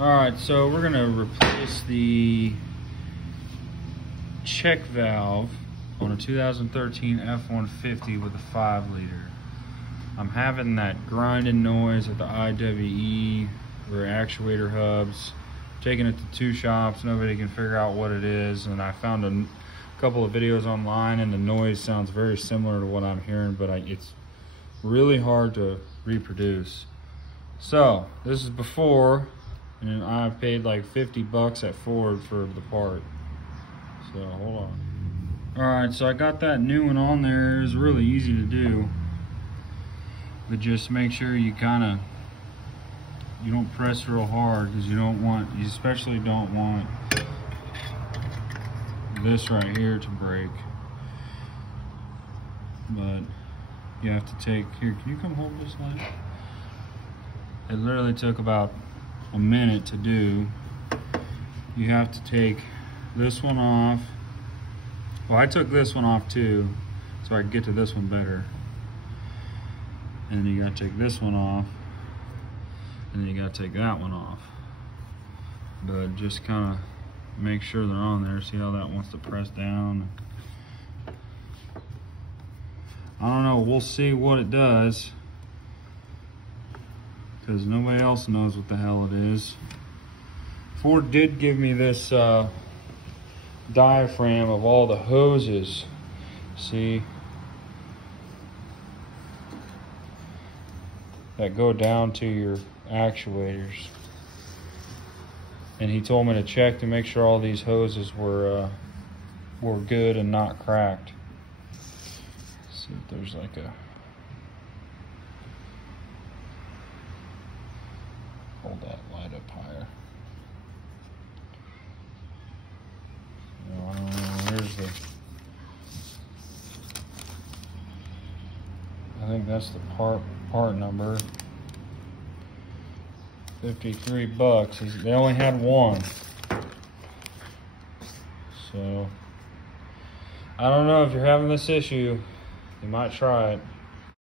Alright, so we're going to replace the check valve on a 2013 F150 with a 5-liter. I'm having that grinding noise at the IWE or actuator hubs. Taking it to 2 shops, nobody can figure out what it is, and I found a couple of videos online and the noise sounds very similar to what I'm hearing, but it's really hard to reproduce. So this is before, and I paid like 50 bucks at Ford for the part. So hold on. Alright, so I got that new one on there. It's really easy to do, but just make sure you you don't press real hard, because you especially don't want this right here to break. But you have to take, here, can you come hold this light? It literally took about a minute to do. You have to take this one off. Well, I took this one off too, so I could get to this one better. And then you gotta take this one off, and then you gotta take that one off. But just kind of make sure they're on there. See how that wants to press down? I don't know, we'll see what it does, because nobody else knows what the hell it is. Ford did give me this diaphragm of all the hoses. See? That go down to your actuators. And he told me to check to make sure all these hoses were good and not cracked. Let's see if there's like a... Hold that light up higher. Here's the... I think that's the part number. 53 bucks. They only had one. So I don't know, if you're having this issue, you might try it.